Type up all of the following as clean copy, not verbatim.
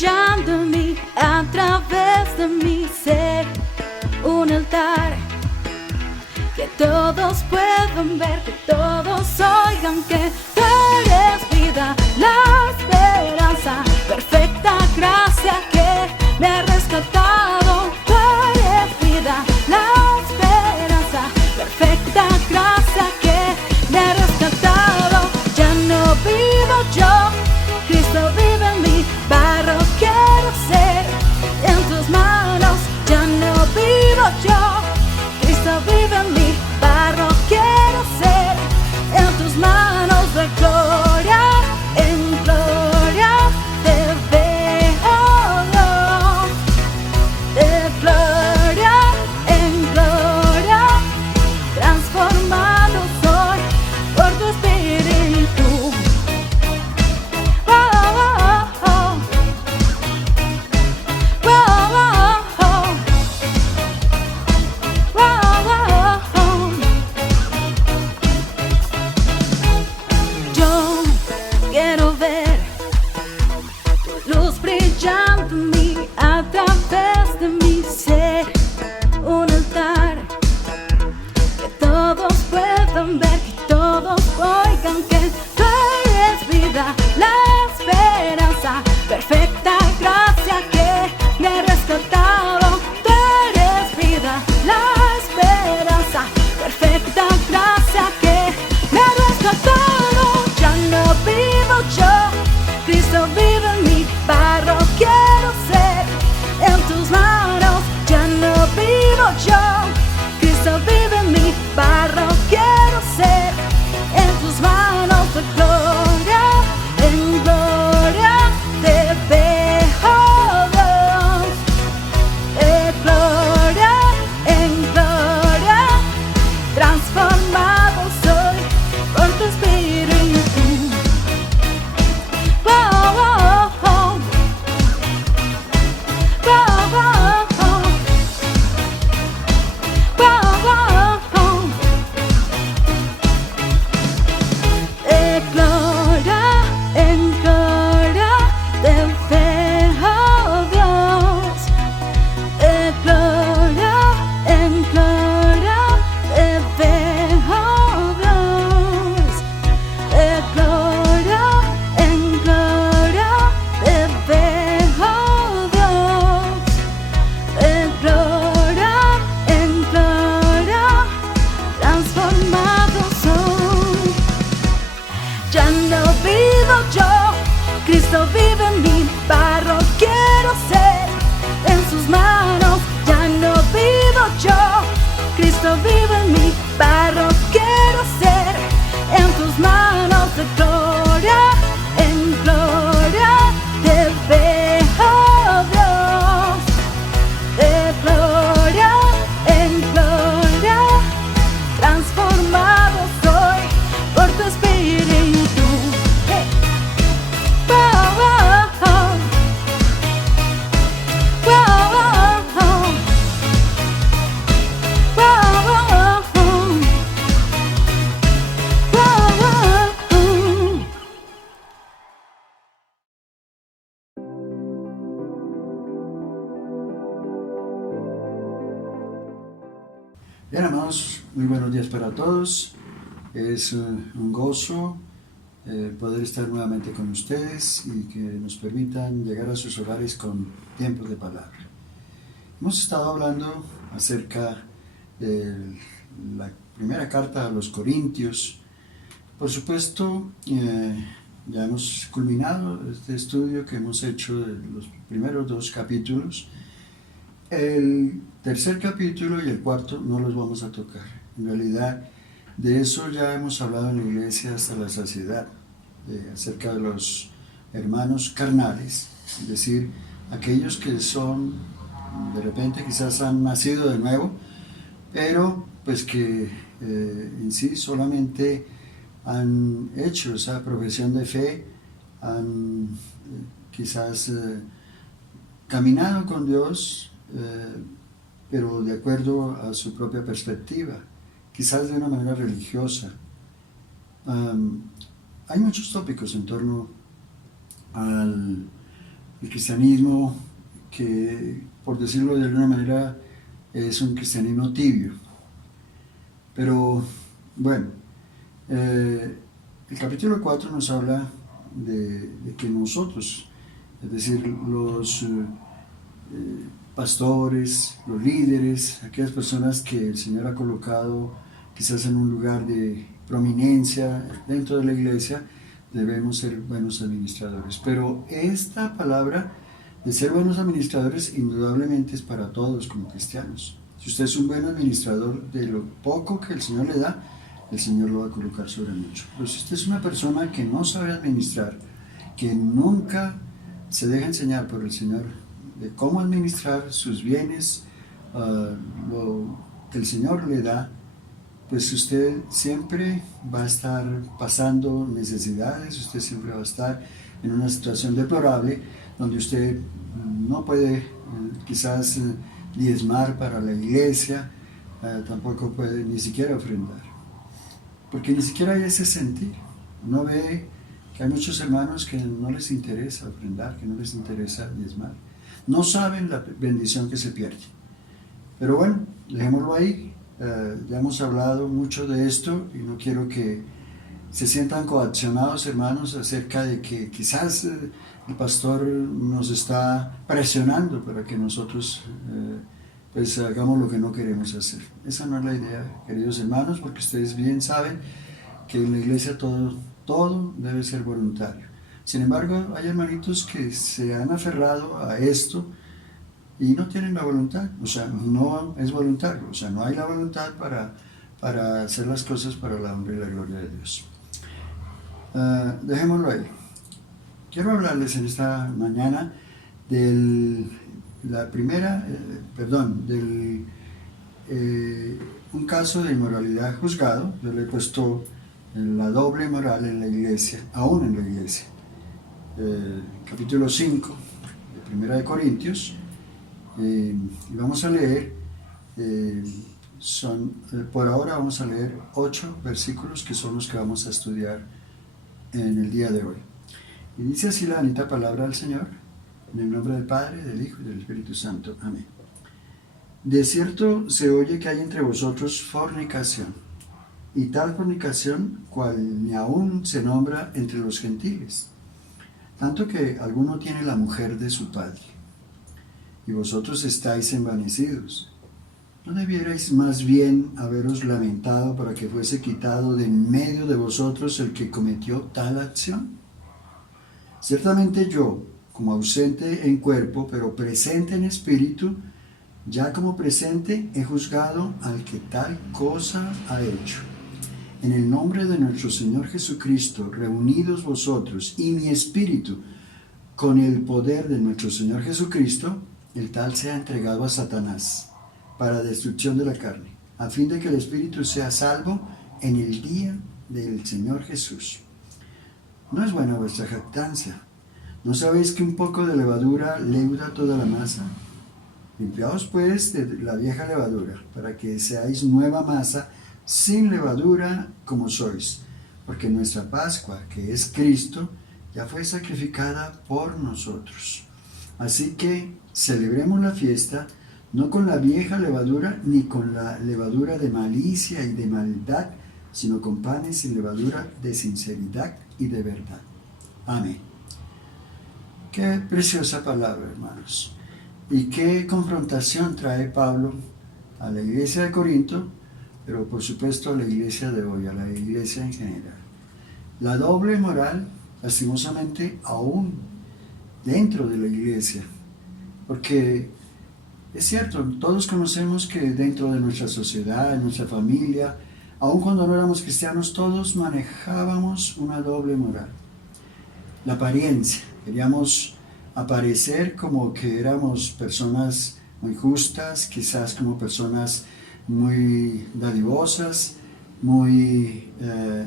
brillando en mí, a través de mi ser, un altar que todos puedan ver, que todos oigan que tú eres vida, la esperanza, perfecta gracia que me ha rescatado. Tú eres vida, la esperanza, perfecta gracia que me ha rescatado. Ya no vivo yo, Cristo vive en mí, barro quiero ser en tus manos. Ya no vivo yo, Cristo vive en mí, barro quiero ser en tus manos. De gloria en gloria te veo, Dios. De gloria en gloria transformado soy por tu espíritu. Oh, oh, oh. Oh, oh, oh. Oh, oh, oh. Yo quiero ver tu luz brillando en mí, a través de mi ser, un altar que todos puedan ver, que todos oigan que tú eres vida, la esperanza, perfecta gracia que me ha rescatado. Tú eres vida, la esperanza, perfecta gracia que me ha rescatado. Ya no vivo yo, Cristo vive en mí, barro quiero ser en tus manos. Ya no vivo yo, Cristo vive en mí, barro quiero ser en tus manos. De gloria en gloria te veo, Dios. De gloria en gloria transformado soy por tu espíritu. Oh, oh, oh. Oh, oh, oh. Oh, oh, oh. De gloria en gloria te veo, Dios. De gloria en gloria te veo, Dios. De gloria en gloria te veo, Dios. De gloria en gloria transformado soy. Ya no vivo yo, Cristo vive en mí, barro quiero ser en sus manos. Ya no vivo yo, Cristo vive en mí, barro quiero ser en tus manos. De gloria en gloria te veo, Dios. De gloria en gloria transformado soy por tu espíritu. Hey. Oh, oh, oh. Oh, oh, oh. Oh, oh, oh. Oh, oh, oh. Bien, amados, muy buenos días para todos. Es un gozo poder estar nuevamente con ustedes y que nos permitan llegar a sus hogares con tiempos de palabra. Hemos estado hablando acerca de la primera carta a los Corintios. Por supuesto, ya hemos culminado este estudio que hemos hecho de los primeros 2 capítulos. El tercer capítulo y el cuarto no los vamos a tocar. En realidad, de eso ya hemos hablado en la iglesia hasta la saciedad, acerca de los hermanos carnales, es decir, aquellos que son, de repente quizás han nacido de nuevo, pero pues que en sí solamente han hecho esa profesión de fe, han quizás caminado con Dios, pero de acuerdo a su propia perspectiva, quizás de una manera religiosa. Hay muchos tópicos en torno el cristianismo que, por decirlo de alguna manera, es un cristianismo tibio. Pero bueno, el capítulo 4 nos habla de que nosotros, es decir, los pastores, los líderes, aquellas personas que el Señor ha colocado quizás en un lugar de prominencia dentro de la iglesia, debemos ser buenos administradores. Pero esta palabra de ser buenos administradores indudablemente es para todos como cristianos. Si usted es un buen administrador de lo poco que el Señor le da, el Señor lo va a colocar sobre mucho. Pero si usted es una persona que no sabe administrar, que nunca se deja enseñar por el Señor de cómo administrar sus bienes, lo que el Señor le da, pues usted siempre va a estar pasando necesidades, usted siempre va a estar en una situación deplorable donde usted no puede quizás diezmar para la iglesia, tampoco puede ni siquiera ofrendar, porque ni siquiera hay ese sentir. Uno ve que hay muchos hermanos que no les interesa ofrendar, que no les interesa diezmar, no saben la bendición que se pierde. Pero bueno, dejémoslo ahí. Ya hemos hablado mucho de esto y no quiero que se sientan coaccionados, hermanos, acerca de que quizás el pastor nos está presionando para que nosotros pues hagamos lo que no queremos hacer. Esa no es la idea, queridos hermanos, porque ustedes bien saben que en la iglesia todo debe ser voluntario. Sin embargo, hay hermanitos que se han aferrado a esto y no tienen la voluntad, o sea, no es voluntario, o sea, no hay la voluntad para hacer las cosas para la honra y la gloria de Dios. Dejémoslo ahí. Quiero hablarles en esta mañana un caso de inmoralidad juzgado. Yo le he puesto la doble moral en la iglesia, aún en la iglesia. Capítulo 5 de 1 de Corintios. Y vamos a leer, por ahora vamos a leer 8 versículos que son los que vamos a estudiar en el día de hoy. Y dice así la bendita palabra del Señor, en el nombre del Padre, del Hijo y del Espíritu Santo. Amén. De cierto se oye que hay entre vosotros fornicación, y tal fornicación cual ni aún se nombra entre los gentiles, tanto que alguno tiene la mujer de su padre. Y vosotros estáis envanecidos. ¿No debierais más bien haberos lamentado para que fuese quitado de en medio de vosotros el que cometió tal acción? Ciertamente yo, como ausente en cuerpo, pero presente en espíritu, ya como presente he juzgado al que tal cosa ha hecho. En el nombre de nuestro Señor Jesucristo, reunidos vosotros y mi espíritu, con el poder de nuestro Señor Jesucristo, el tal sea entregado a Satanás para destrucción de la carne, a fin de que el espíritu sea salvo en el día del Señor Jesús. No es buena vuestra jactancia. ¿No sabéis que un poco de levadura leuda toda la masa? Limpiaos pues de la vieja levadura, para que seáis nueva masa, sin levadura como sois, porque nuestra Pascua, que es Cristo, ya fue sacrificada por nosotros. Así que celebremos la fiesta, no con la vieja levadura, ni con la levadura de malicia y de maldad, sino con panes y levadura de sinceridad y de verdad. Amén. Qué preciosa palabra, hermanos. Y qué confrontación trae Pablo a la iglesia de Corinto, pero por supuesto a la iglesia de hoy, a la iglesia en general. La doble moral, lastimosamente, aún dentro de la iglesia, porque es cierto, todos conocemos que dentro de nuestra sociedad, en nuestra familia, aun cuando no éramos cristianos, todos manejábamos una doble moral. La apariencia, queríamos aparecer como que éramos personas muy justas, quizás como personas muy dadivosas, muy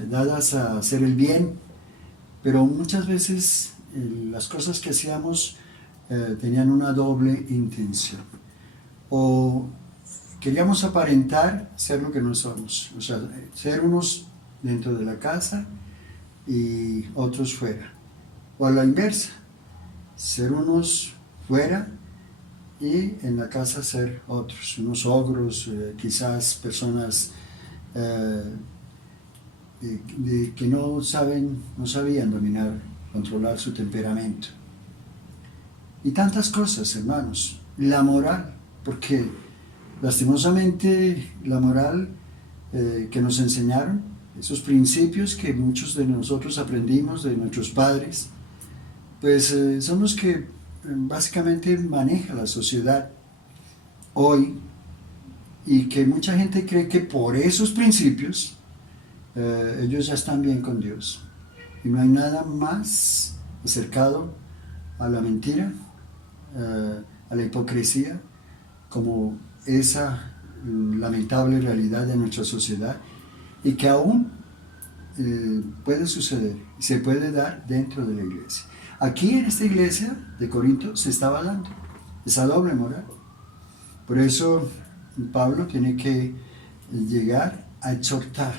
dadas a hacer el bien, pero muchas veces las cosas que hacíamos tenían una doble intención. O queríamos aparentar ser lo que no somos, o sea, ser unos dentro de la casa y otros fuera. O a la inversa, ser unos fuera y en la casa ser otros, unos ogros, quizás personas que no sabían dominar, controlar su temperamento. Y tantas cosas, hermanos. La moral, porque lastimosamente la moral que nos enseñaron, esos principios que muchos de nosotros aprendimos de nuestros padres, pues son los que básicamente maneja la sociedad hoy, y que mucha gente cree que por esos principios ellos ya están bien con Dios. Y no hay nada más acercado a la mentira, a la hipocresía, como esa lamentable realidad de nuestra sociedad, y que aún puede suceder, se puede dar dentro de la iglesia. Aquí en esta iglesia de Corinto se estaba dando esa doble moral. Por eso Pablo tiene que llegar a exhortar,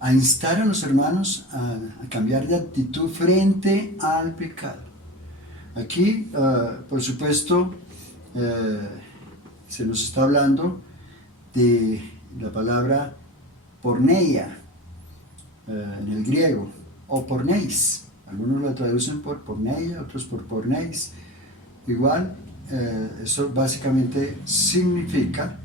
a instar a los hermanos a cambiar de actitud frente al pecado. Aquí, por supuesto, se nos está hablando de la palabra porneia en el griego, o porneis. Algunos lo traducen por porneia, otros por porneis. Igual, eso básicamente significa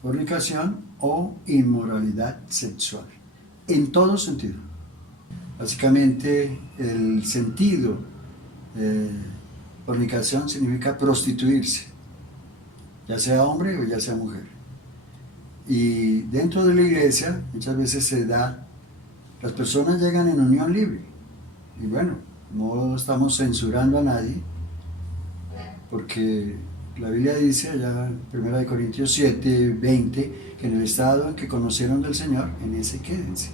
fornicación o inmoralidad sexual, en todo sentido. Básicamente el sentido fornicación significa prostituirse, ya sea hombre o ya sea mujer. Y dentro de la iglesia muchas veces se da, las personas llegan en unión libre. Y bueno, no estamos censurando a nadie, porque la Biblia dice allá en 1 Corintios 7, 20, que en el estado en que conocieron del Señor, en ese quédense.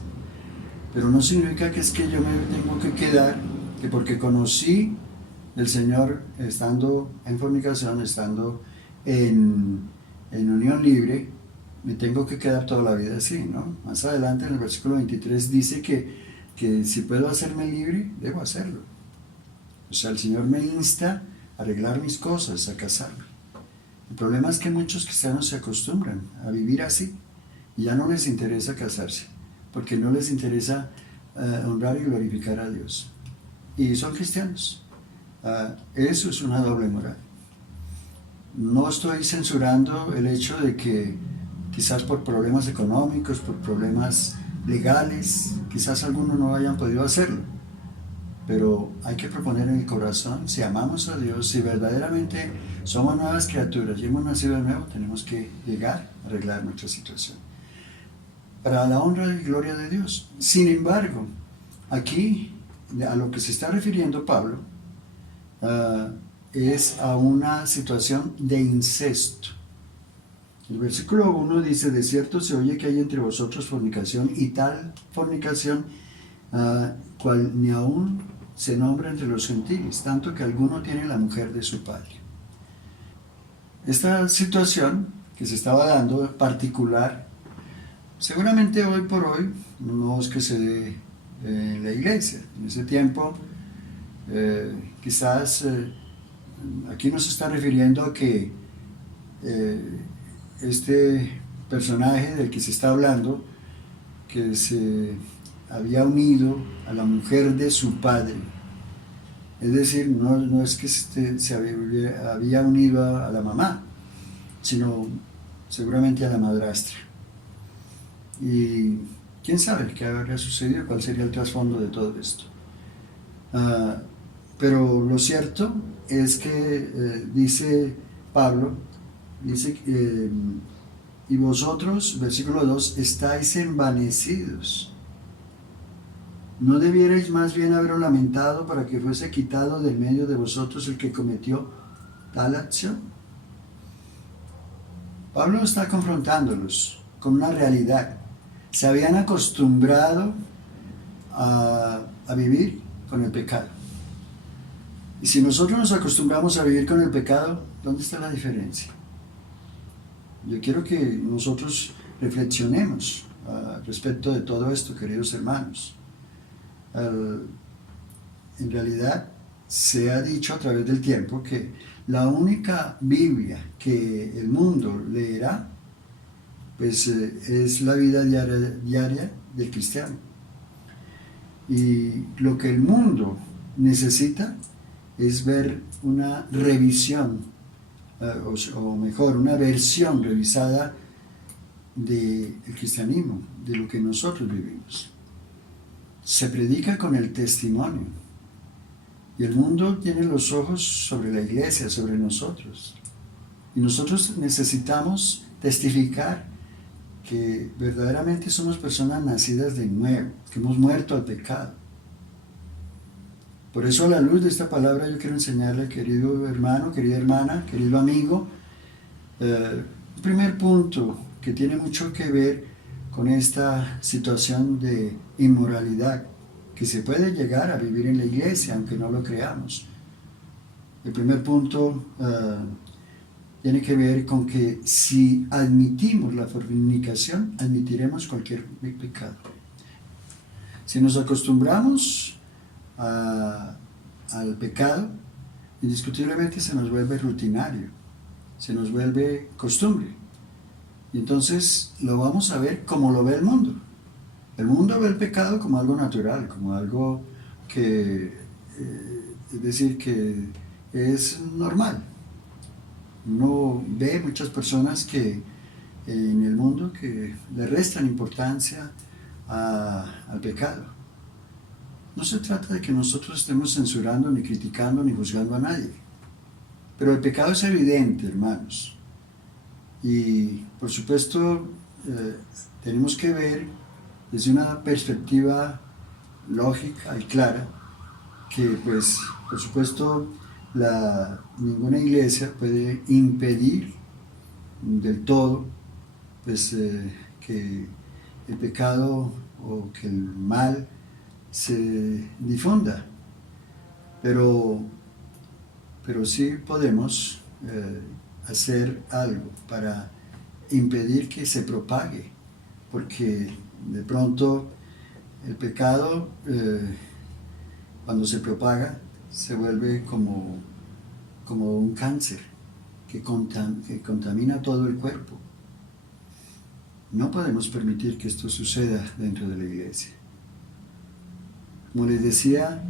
Pero no significa que es que yo me tengo que quedar, que porque conocí del Señor estando en fornicación, estando en unión libre, me tengo que quedar toda la vida así, ¿no? Más adelante en el versículo 23 dice que si puedo hacerme libre, debo hacerlo. O sea, el Señor me insta a arreglar mis cosas, a casarme. El problema es que muchos cristianos se acostumbran a vivir así y ya no les interesa casarse, porque no les interesa honrar y glorificar a Dios. Y son cristianos. Eso es una doble moral. No estoy censurando el hecho de que quizás por problemas económicos, por problemas legales, quizás algunos no hayan podido hacerlo. Pero hay que proponer en el corazón, si amamos a Dios, si verdaderamente somos nuevas criaturas y hemos nacido de nuevo, tenemos que llegar a arreglar nuestra situación, para la honra y gloria de Dios. Sin embargo, aquí a lo que se está refiriendo Pablo es a una situación de incesto. El versículo 1 dice: de cierto se oye que hay entre vosotros fornicación, y tal fornicación cual ni aún se nombra entre los gentiles, tanto que alguno tiene la mujer de su padre. Esta situación que se estaba dando particular, seguramente hoy por hoy no es que se dé en la iglesia. En ese tiempo quizás aquí nos está refiriendo a que este personaje del que se está hablando, que se había unido a la mujer de su padre, es decir, no es que se había unido a la mamá, sino seguramente a la madrastra. Y quién sabe qué habría sucedido, cuál sería el trasfondo de todo esto. Pero lo cierto es que dice Pablo, dice, y vosotros, versículo 2, estáis envanecidos. ¿No debierais más bien haberos lamentado para que fuese quitado del medio de vosotros el que cometió tal acción? Pablo está confrontándolos con una realidad. Se habían acostumbrado a vivir con el pecado. Y si nosotros nos acostumbramos a vivir con el pecado, ¿dónde está la diferencia? Yo quiero que nosotros reflexionemos respecto de todo esto, queridos hermanos. en realidad se ha dicho a través del tiempo que la única Biblia que el mundo leerá, pues es la vida diaria del cristiano. Y lo que el mundo necesita es ver una revisión, o mejor, una versión revisada del cristianismo, de lo que nosotros vivimos. Se predica con el testimonio, y el mundo tiene los ojos sobre la iglesia, sobre nosotros. Y nosotros necesitamos testificar que verdaderamente somos personas nacidas de nuevo, que hemos muerto al pecado. Por eso, a la luz de esta palabra, yo quiero enseñarle, querido hermano, querida hermana, querido amigo, un primer punto que tiene mucho que ver con esta situación de inmoralidad que se puede llegar a vivir en la iglesia, aunque no lo creamos. El primer punto tiene que ver con que si admitimos la fornicación, admitiremos cualquier pecado. Si nos acostumbramos al pecado, indiscutiblemente se nos vuelve rutinario, se nos vuelve costumbre. Y entonces lo vamos a ver como lo ve el mundo. El mundo ve el pecado como algo natural, como algo que, es decir, que es normal. Uno ve muchas personas que en el mundo que le restan importancia al pecado. No se trata de que nosotros estemos censurando, ni criticando, ni juzgando a nadie. Pero el pecado es evidente, hermanos. Y, por supuesto, tenemos que ver desde una perspectiva lógica y clara que, pues, por supuesto, ninguna iglesia puede impedir del todo, pues, que el pecado o que el mal se difunda, pero sí podemos hacer algo para impedir que se propague, porque de pronto el pecado, cuando se propaga, se vuelve como un cáncer que contamina todo el cuerpo. No podemos permitir que esto suceda dentro de la iglesia. Como les decía,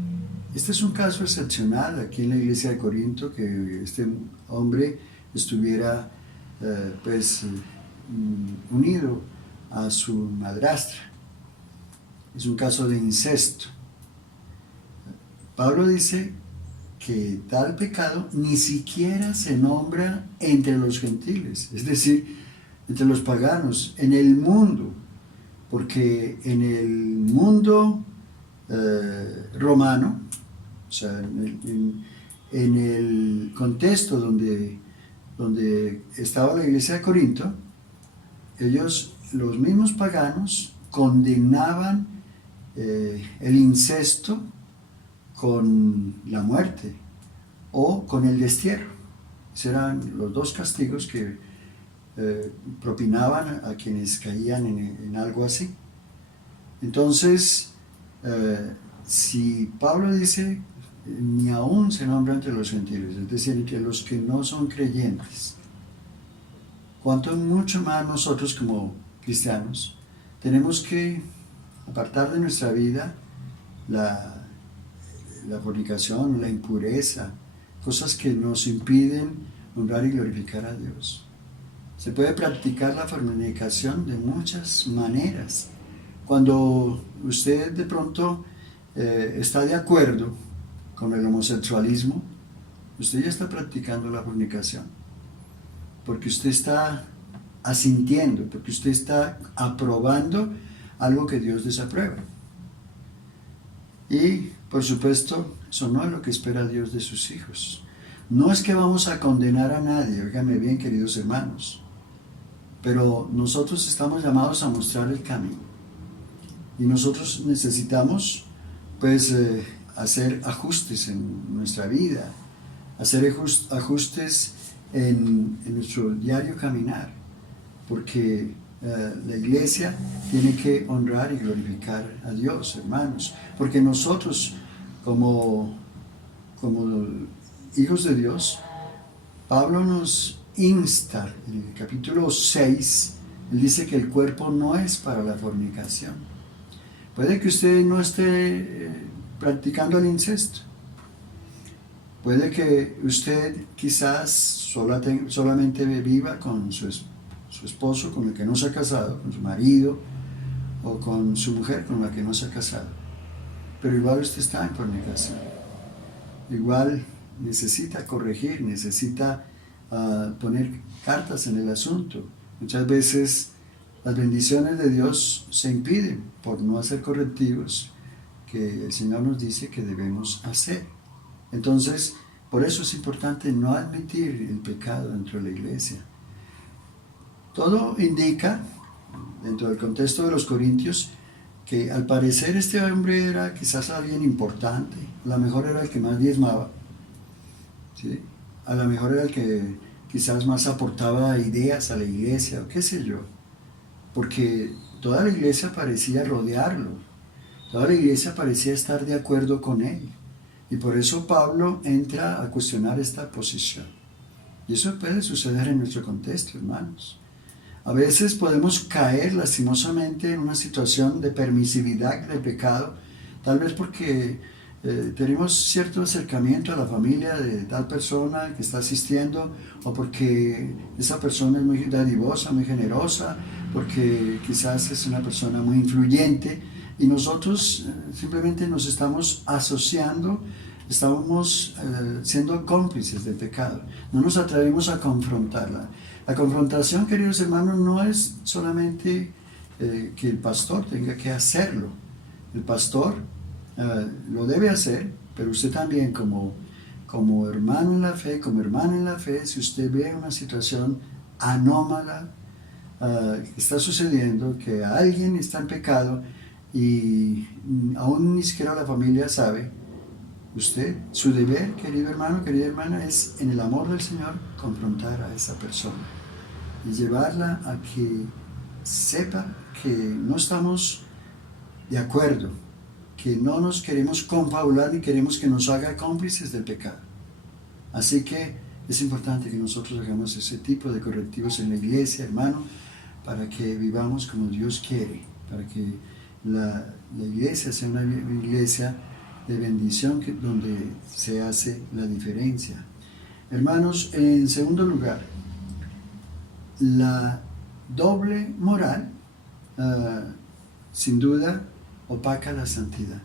este es un caso excepcional aquí en la iglesia de Corinto, que este hombre estuviera unido a su madrastra. Es un caso de incesto. Pablo dice que tal pecado ni siquiera se nombra entre los gentiles, es decir, entre los paganos, en el mundo, porque en el mundo romano, o sea, en el contexto donde estaba la iglesia de Corinto, ellos, los mismos paganos, condenaban el incesto con la muerte o con el destierro. Esos eran los dos castigos que propinaban a quienes caían en algo así. Entonces, si Pablo dice, ni aún se nombra entre los gentiles, es decir, entre los que no son creyentes, cuanto mucho más nosotros como cristianos tenemos que apartar de nuestra vida la fornicación, la impureza, cosas que nos impiden honrar y glorificar a Dios. Se puede practicar la fornicación de muchas maneras. Cuando usted de pronto está de acuerdo con el homosexualismo, usted ya está practicando la fornicación, porque usted está asintiendo, porque usted está aprobando algo que Dios desaprueba. Y, por supuesto, eso no es lo que espera Dios de sus hijos. No es que vamos a condenar a nadie, óiganme bien, queridos hermanos, pero nosotros estamos llamados a mostrar el camino. Y nosotros necesitamos, pues, hacer ajustes en nuestra vida, hacer ajustes en nuestro diario caminar, porque la iglesia tiene que honrar y glorificar a Dios, hermanos, porque nosotros como hijos de Dios, Pablo nos insta en el capítulo 6, él dice que el cuerpo no es para la fornicación. Puede que usted no esté practicando el incesto. Puede que usted quizás solamente viva con su esposo con el que no se ha casado, con su marido, o con su mujer con la que no se ha casado. Pero igual usted está en fornicación. Igual necesita corregir, necesita poner cartas en el asunto. Muchas veces las bendiciones de Dios se impiden por no hacer correctivos que el Señor nos dice que debemos hacer. Entonces, por eso es importante no admitir el pecado dentro de la iglesia. Todo indica, dentro del contexto de los corintios, que al parecer este hombre era quizás alguien importante, a lo mejor era el que más diezmaba, ¿sí? A lo mejor era el que quizás más aportaba ideas a la iglesia, o qué sé yo, porque toda la iglesia parecía rodearlo, toda la iglesia parecía estar de acuerdo con él, y por eso Pablo entra a cuestionar esta posición. Y eso puede suceder en nuestro contexto, hermanos. A veces podemos caer lastimosamente en una situación de permisividad del pecado, tal vez porque tenemos cierto acercamiento a la familia de tal persona que está asistiendo, o porque esa persona es muy dadivosa, muy generosa, porque quizás es una persona muy influyente, y nosotros simplemente nos estamos asociando, estamos siendo cómplices del pecado. No nos atrevemos a confrontarla. La confrontación, queridos hermanos, no es solamente que el pastor tenga que hacerlo. El pastor lo debe hacer, pero usted también como hermano en la fe, como hermana en la fe, si usted ve una situación anómala que está sucediendo, que alguien está en pecado y aún ni siquiera la familia sabe, usted, su deber, querido hermano, querida hermana, es en el amor del Señor confrontar a esa persona y llevarla a que sepa que no estamos de acuerdo, que no nos queremos confabular ni queremos que nos haga cómplices del pecado. Así que es importante que nosotros hagamos ese tipo de correctivos en la iglesia, hermano, para que vivamos como Dios quiere, para que la iglesia sea una iglesia de bendición donde se hace la diferencia. Hermanos, en segundo lugar, la doble moral sin duda opaca la santidad.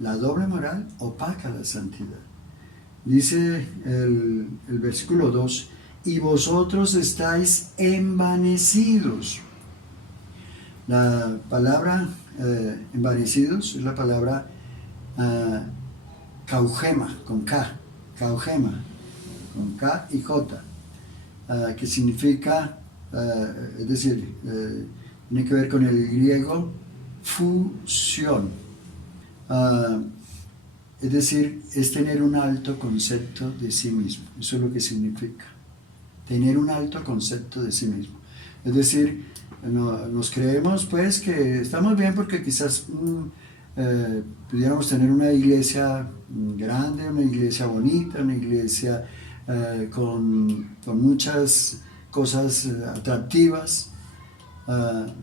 La doble moral opaca la santidad. Dice el versículo 2, y vosotros estáis envanecidos. La palabra envanecidos es la palabra caugema, con K, caugema, con K y J, que significa, es decir, tiene que ver con el griego fusión, es decir, es tener un alto concepto de sí mismo. Eso es lo que significa, tener un alto concepto de sí mismo. Es decir, nos creemos pues que estamos bien porque quizás pudiéramos tener una iglesia grande, una iglesia bonita, una iglesia con muchas cosas atractivas,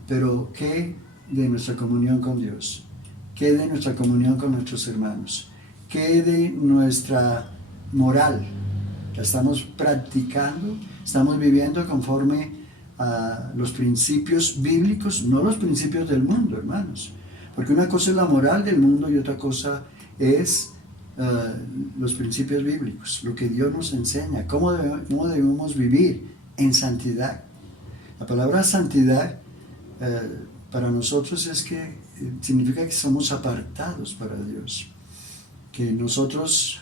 pero ¿qué de nuestra comunión con Dios? ¿Qué de nuestra comunión con nuestros hermanos? ¿Qué de nuestra moral? ¿La estamos practicando? ¿Estamos viviendo conforme a los principios bíblicos? No los principios del mundo, hermanos. Porque una cosa es la moral del mundo y otra cosa es los principios bíblicos, lo que Dios nos enseña, cómo debemos vivir en santidad. La palabra santidad para nosotros es que significa que somos apartados para Dios, que nosotros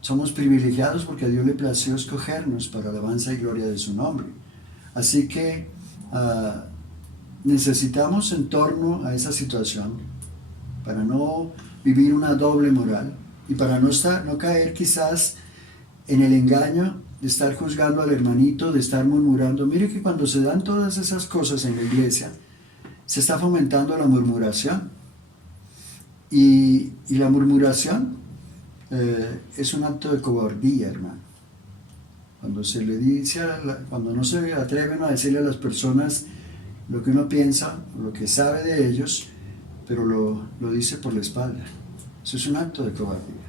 somos privilegiados porque a Dios le plació escogernos para alabanza y gloria de su nombre. Así que necesitamos en torno a esa situación, para no vivir una doble moral y para no caer quizás en el engaño de estar juzgando al hermanito, de estar murmurando. Mire que cuando se dan todas esas cosas en la iglesia, se está fomentando la murmuración. Y la murmuración es un acto de cobardía, hermano. Cuando se le dice, cuando no se atreven a decirle a las personas lo que uno piensa, lo que sabe de ellos, pero lo dice por la espalda. Eso es un acto de cobardía.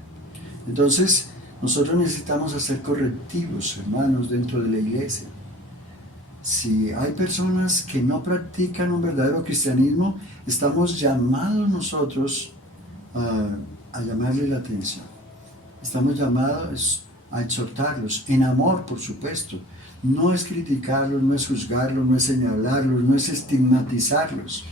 Entonces, nosotros necesitamos hacer correctivos, hermanos, dentro de la iglesia. Si hay personas que no practican un verdadero cristianismo, estamos llamados nosotros a llamarle la atención. Estamos llamados a exhortarlos, en amor, por supuesto. No es criticarlos, no es juzgarlos, no es señalarlos, no es estigmatizarlos,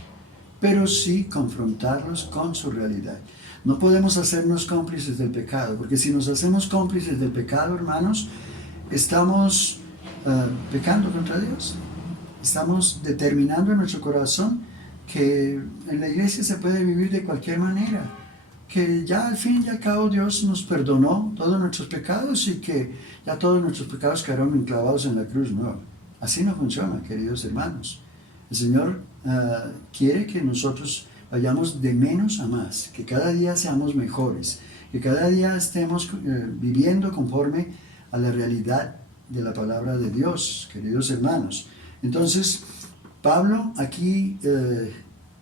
pero sí confrontarlos con su realidad. No podemos hacernos cómplices del pecado, porque si nos hacemos cómplices del pecado, hermanos, estamos pecando contra Dios. Estamos determinando en nuestro corazón que en la iglesia se puede vivir de cualquier manera, que ya al fin y al cabo Dios nos perdonó todos nuestros pecados y que ya todos nuestros pecados quedaron enclavados en la cruz. No, así no funciona, queridos hermanos. El Señor quiere que nosotros vayamos de menos a más, que cada día seamos mejores, que cada día estemos viviendo conforme a la realidad de la palabra de Dios, queridos hermanos. Entonces, Pablo aquí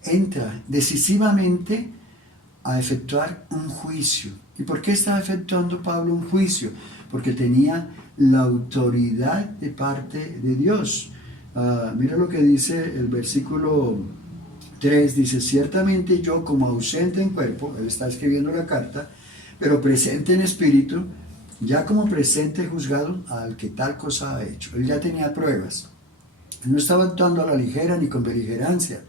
entra decisivamente a efectuar un juicio. ¿Y por qué está efectuando Pablo un juicio? Porque tenía la autoridad de parte de Dios. Mira lo que dice el versículo 3, dice: ciertamente yo, como ausente en cuerpo, él está escribiendo la carta, pero presente en espíritu, ya como presente he juzgado al que tal cosa ha hecho. Él ya tenía pruebas. Él no estaba actuando a la ligera ni con beligerancia.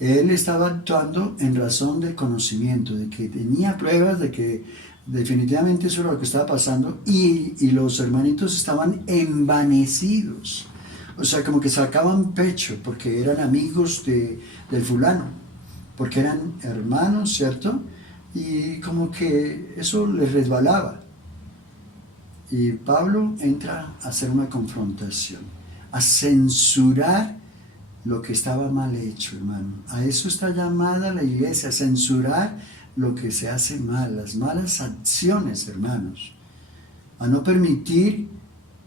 Él estaba actuando en razón del conocimiento, de que tenía pruebas de que definitivamente eso era lo que estaba pasando, y los hermanitos estaban envanecidos. O sea, como que sacaban pecho porque eran amigos del fulano, porque eran hermanos, ¿cierto? Y como que eso les resbalaba. Y Pablo entra a hacer una confrontación, a censurar lo que estaba mal hecho, hermano. A eso está llamada la iglesia, a censurar lo que se hace mal, las malas acciones, hermanos. A no permitir,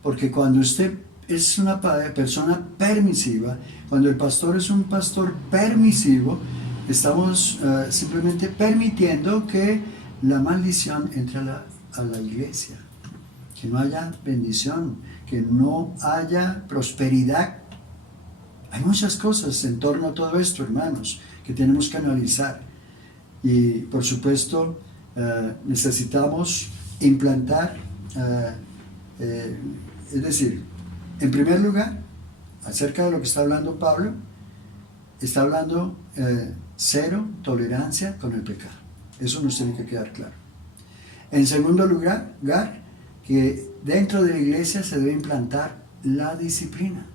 porque cuando usted es una persona permisiva, cuando el pastor es un pastor permisivo, estamos simplemente permitiendo que la maldición entre a la iglesia, que no haya bendición, que no haya prosperidad. Hay muchas cosas en torno a todo esto, hermanos, que tenemos que analizar. Y por supuesto, necesitamos implantar, es decir, en primer lugar, acerca de lo que está hablando Pablo, está hablando cero tolerancia con el pecado. Eso nos tiene que quedar claro. En segundo lugar, que dentro de la iglesia se debe implantar la disciplina.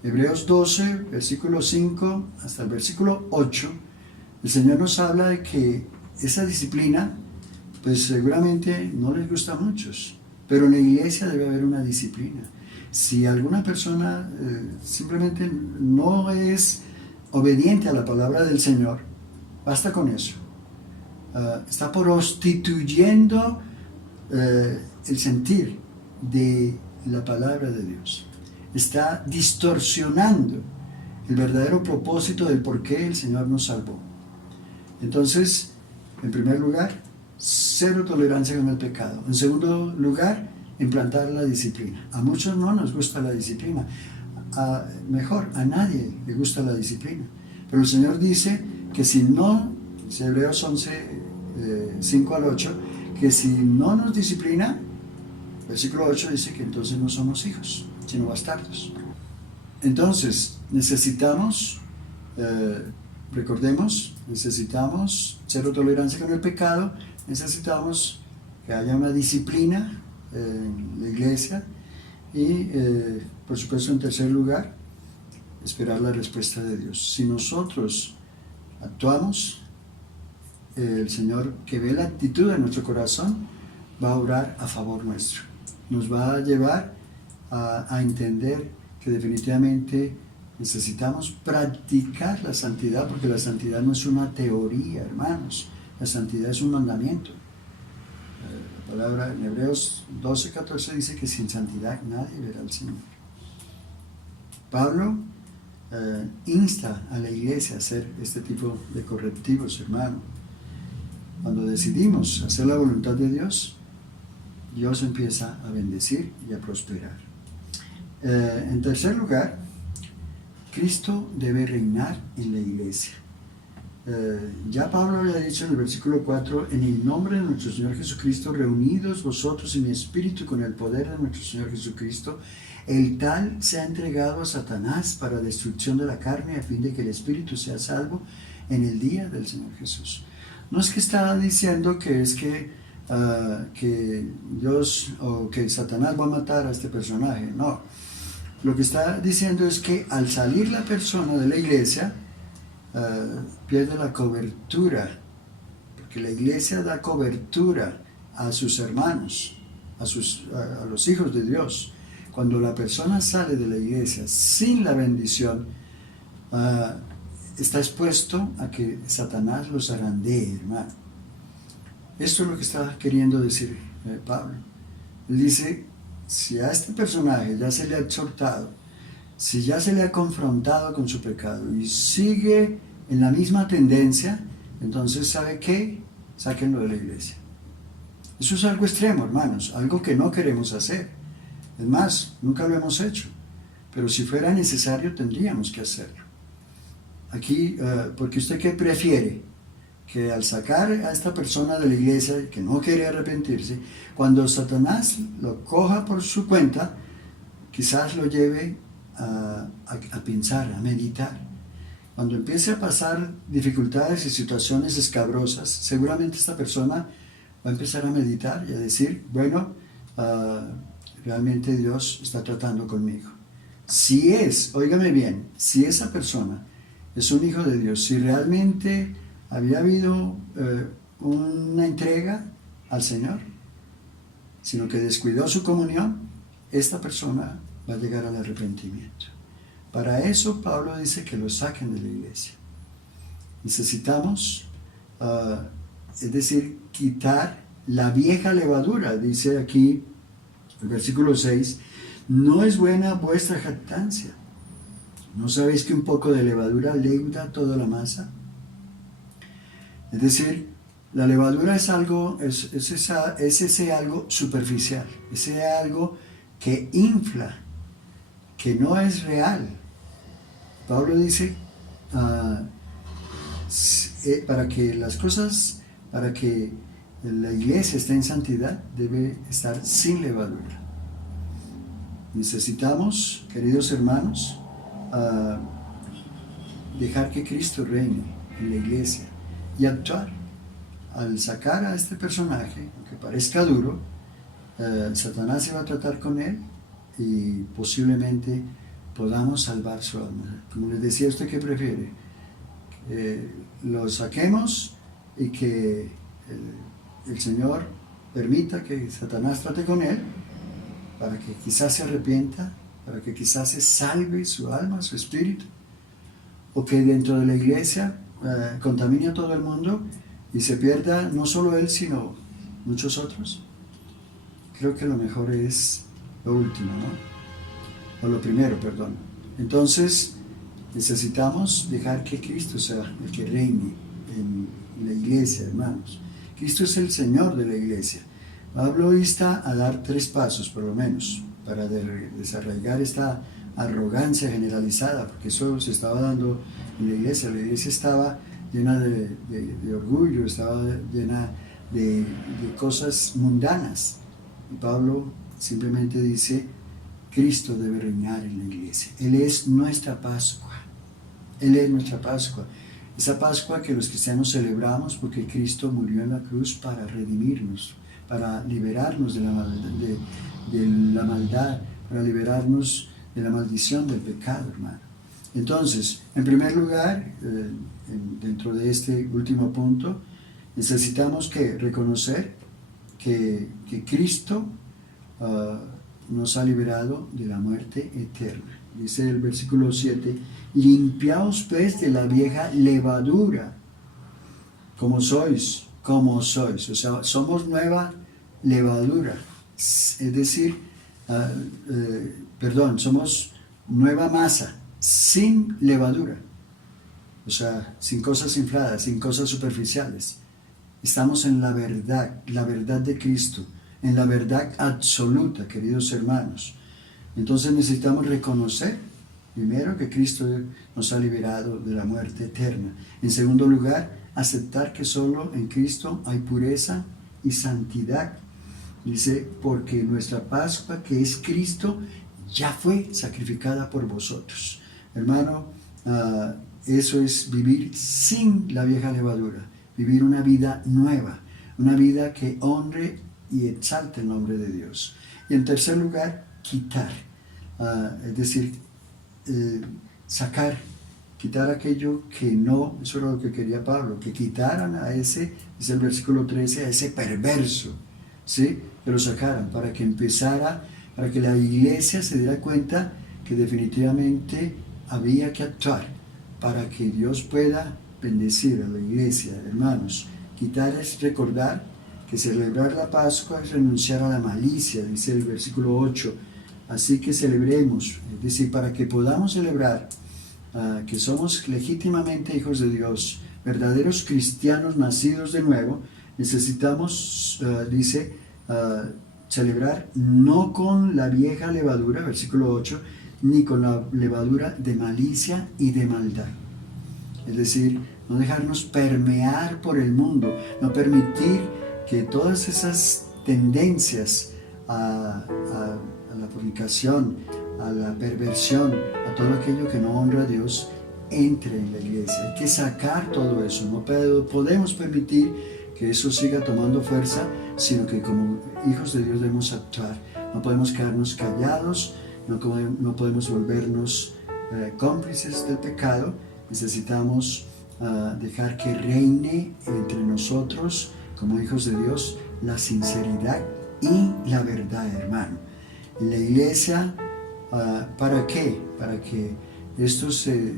Hebreos 12, versículo 5 hasta el versículo 8, el Señor nos habla de que esa disciplina, pues seguramente no les gusta a muchos, pero en la iglesia debe haber una disciplina. Si alguna persona simplemente no es obediente a la palabra del Señor, basta con eso. Está prostituyendo el sentir de la palabra de Dios. Está distorsionando el verdadero propósito del por qué el Señor nos salvó. Entonces, en primer lugar, cero tolerancia con el pecado. En segundo lugar, implantar la disciplina. A muchos no nos gusta la disciplina. Mejor, a nadie le gusta la disciplina. Pero el Señor dice que si no, Hebreos 11, 5 al 8, que si no nos disciplina, versículo 8 dice que entonces no somos hijos, sino bastardos. Entonces, necesitamos, recordemos, necesitamos cero tolerancia con el pecado, necesitamos que haya una disciplina en la iglesia y, por supuesto, en tercer lugar, esperar la respuesta de Dios. Si nosotros actuamos, el Señor, que ve la actitud de nuestro corazón, va a obrar a favor nuestro. Nos va a llevar a entender que definitivamente necesitamos practicar la santidad, porque la santidad no es una teoría, hermanos. La santidad es un mandamiento. La palabra en Hebreos 12:14 dice que sin santidad nadie verá al Señor. Pablo insta a la iglesia a hacer este tipo de correctivos, hermano. Cuando decidimos hacer la voluntad de Dios, Dios empieza a bendecir y a prosperar. En tercer lugar, Cristo debe reinar en la iglesia. Ya Pablo había dicho en el versículo 4, en el nombre de nuestro Señor Jesucristo, reunidos vosotros y mi espíritu con el poder de nuestro Señor Jesucristo, el tal se ha entregado a Satanás para destrucción de la carne, a fin de que el espíritu sea salvo en el día del Señor Jesús. No es que está diciendo que es que Dios o que Satanás va a matar a este personaje, no. Lo que está diciendo es que al salir la persona de la iglesia, pierde la cobertura, porque la iglesia da cobertura a sus hermanos, a los hijos de Dios. Cuando la persona sale de la iglesia sin la bendición, está expuesto a que Satanás los zarandee, hermano. Esto es lo que está queriendo decir Pablo. Él dice, si a este personaje ya se le ha exhortado, si ya se le ha confrontado con su pecado y sigue en la misma tendencia, entonces ¿sabe qué? Sáquenlo de la iglesia. Eso es algo extremo, hermanos, algo que no queremos hacer. Es más, nunca lo hemos hecho, pero si fuera necesario tendríamos que hacerlo. Aquí, porque usted ¿qué prefiere? Que al sacar a esta persona de la iglesia que no quiere arrepentirse, cuando Satanás lo coja por su cuenta, quizás lo lleve a pensar, a meditar. Cuando empiece a pasar dificultades y situaciones escabrosas, seguramente esta persona va a empezar a meditar y a decir, bueno, realmente Dios está tratando conmigo. Si es, óigame bien, si esa persona es un hijo de Dios, si realmente había habido una entrega al Señor, sino que descuidó su comunión, esta persona va a llegar al arrepentimiento. Para eso Pablo dice que lo saquen de la iglesia. Necesitamos, es decir, quitar la vieja levadura, dice aquí el versículo 6, no es buena vuestra jactancia. ¿No sabéis que un poco de levadura leuda toda la masa? Es decir, la levadura es algo, es ese algo superficial, ese algo que infla, que no es real. Pablo dice, para que las cosas, para que la iglesia esté en santidad, debe estar sin levadura. Necesitamos, queridos hermanos, dejar que Cristo reine en la iglesia y actuar. Al sacar a este personaje, aunque parezca duro, Satanás se va a tratar con él y posiblemente podamos salvar su alma. Como les decía, ¿usted qué prefiere? Lo saquemos y que el Señor permita que Satanás trate con él para que quizás se arrepienta, para que quizás se salve su alma, su espíritu, o que dentro de la iglesia contamine a todo el mundo y se pierda no solo él, sino muchos otros. Creo que lo mejor es lo último, ¿no? O lo primero, perdón. Entonces, necesitamos dejar que Cristo sea el que reine en la iglesia, hermanos. Cristo es el Señor de la iglesia. Pablo insta a dar 3 pasos, por lo menos, para desarraigar esta arrogancia generalizada, porque eso se estaba dando en la iglesia. La iglesia estaba llena de orgullo, estaba llena de cosas mundanas. Y Pablo simplemente dice, Cristo debe reinar en la iglesia. Él es nuestra Pascua. Él es nuestra Pascua. Esa Pascua que los cristianos celebramos porque Cristo murió en la cruz para redimirnos, para liberarnos de la maldad, para liberarnos de la maldición del pecado, hermano. Entonces, en primer lugar, dentro de este último punto, necesitamos reconocer que Cristo nos ha liberado de la muerte eterna. Dice el versículo 7, limpiaos pues de la vieja levadura, como sois, como sois. O sea, somos nueva levadura. Es decir, somos nueva masa, sin levadura. O sea, sin cosas infladas, sin cosas superficiales. Estamos en la verdad de Cristo, en la verdad absoluta, queridos hermanos. Entonces necesitamos reconocer, primero, que Cristo nos ha liberado de la muerte eterna. En segundo lugar, aceptar que solo en Cristo hay pureza y santidad. Dice, porque nuestra Pascua, que es Cristo, ya fue sacrificada por vosotros. Hermano, eso es vivir sin la vieja levadura, vivir una vida nueva, una vida que honre y exalte el nombre de Dios. Y en tercer lugar, quitar, es decir, quitar aquello que no, eso era lo que quería Pablo, que quitaran a ese, es el versículo 13, a ese perverso, ¿sí? Que lo sacaran, para que empezara, para que la iglesia se diera cuenta que definitivamente había que actuar, para que Dios pueda bendecir a la iglesia, hermanos. Quitar es recordar que celebrar la Pascua es renunciar a la malicia, dice el versículo 8. Así que celebremos, es decir, para que podamos celebrar que somos legítimamente hijos de Dios, verdaderos cristianos nacidos de nuevo, necesitamos, celebrar no con la vieja levadura, versículo 8, ni con la levadura de malicia y de maldad. Es decir, no dejarnos permear por el mundo, no permitir que todas esas tendencias a la fornicación, a la perversión, a todo aquello que no honra a Dios, entre en la iglesia. Hay que sacar todo eso. No podemos permitir que eso siga tomando fuerza, sino que como hijos de Dios debemos actuar. No podemos quedarnos callados, no podemos volvernos cómplices del pecado. Necesitamos dejar que reine entre nosotros, como hijos de Dios, la sinceridad y la verdad, hermano. En la iglesia, ¿para qué? Para que esto se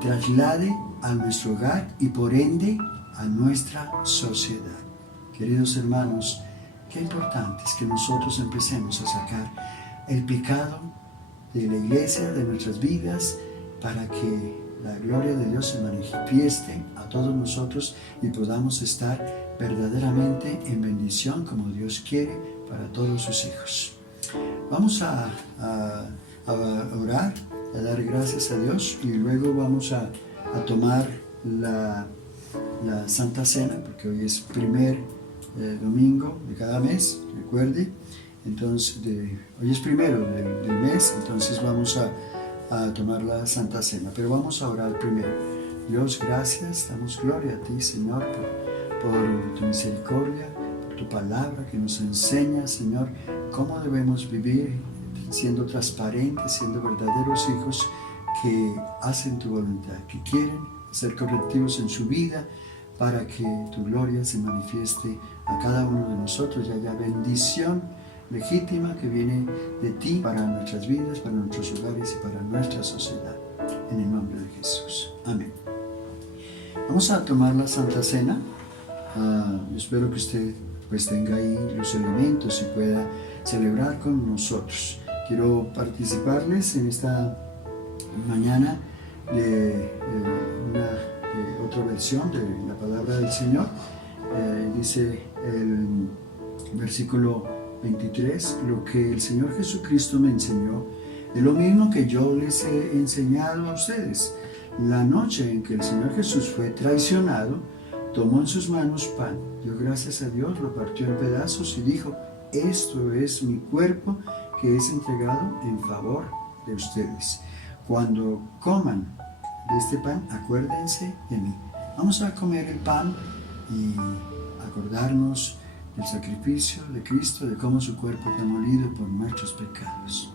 traslade a nuestro hogar y por ende a nuestra sociedad. Queridos hermanos, qué importante es que nosotros empecemos a sacar el pecado de la iglesia, de nuestras vidas, para que la gloria de Dios se manifieste a todos nosotros y podamos estar verdaderamente en bendición como Dios quiere para todos sus hijos. Vamos a orar, a dar gracias a Dios y luego vamos a tomar la Santa Cena, porque hoy es primer domingo de cada mes, recuerde. Entonces, hoy es primero del mes, entonces vamos a tomar la Santa Cena, pero vamos a orar primero. Dios, gracias, damos gloria a ti, Señor, por tu misericordia, por tu palabra que nos enseña, Señor, cómo debemos vivir siendo transparentes, siendo verdaderos hijos que hacen tu voluntad, que quieren ser correctivos en su vida para que tu gloria se manifieste a cada uno de nosotros y haya bendición legítima que viene de ti para nuestras vidas, para nuestros hogares y para nuestra sociedad. En el nombre de Jesús. Amén. Vamos a tomar la Santa Cena. Espero que usted pues tenga ahí los elementos y pueda celebrar con nosotros. Quiero participarles en esta mañana de otra versión de la palabra del Señor. Dice el versículo 23, lo que el Señor Jesucristo me enseñó es lo mismo que yo les he enseñado a ustedes. La noche en que el Señor Jesús fue traicionado, tomó en sus manos pan, dio gracias a Dios, lo partió en pedazos y dijo: esto es mi cuerpo que es entregado en favor de ustedes. Cuando coman de este pan, acuérdense de mí. Vamos a comer el pan y acordarnos del sacrificio de Cristo, de cómo su cuerpo fue molido por nuestros pecados.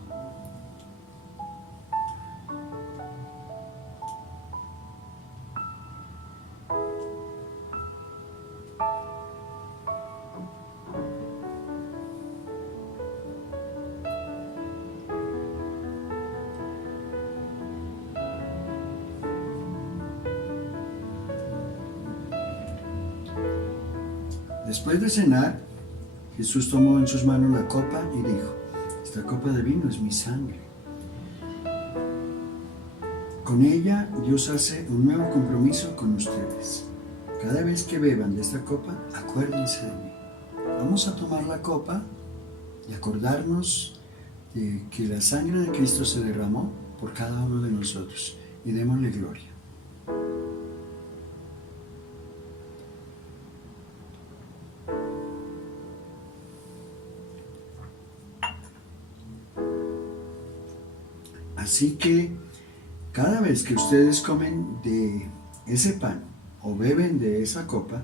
Después de cenar, Jesús tomó en sus manos la copa y dijo: esta copa de vino es mi sangre. Con ella Dios hace un nuevo compromiso con ustedes. Cada vez que beban de esta copa, acuérdense de mí. Vamos a tomar la copa y acordarnos de que la sangre de Cristo se derramó por cada uno de nosotros, y démosle gloria. Así que cada vez que ustedes comen de ese pan o beben de esa copa,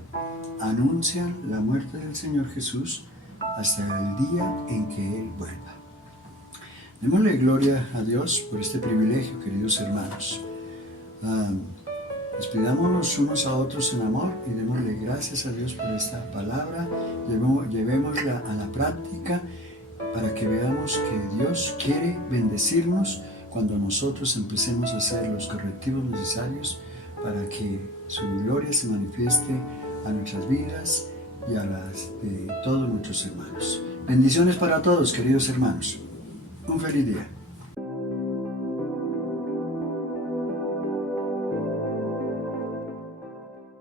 anuncian la muerte del Señor Jesús hasta el día en que Él vuelva. Démosle gloria a Dios por este privilegio, queridos hermanos. Despidámonos unos a otros en amor y démosle gracias a Dios por esta palabra. Llevémosla a la práctica para que veamos que Dios quiere bendecirnos cuando nosotros empecemos a hacer los correctivos necesarios para que su gloria se manifieste a nuestras vidas y a las de todos nuestros hermanos. Bendiciones para todos, queridos hermanos. Un feliz día.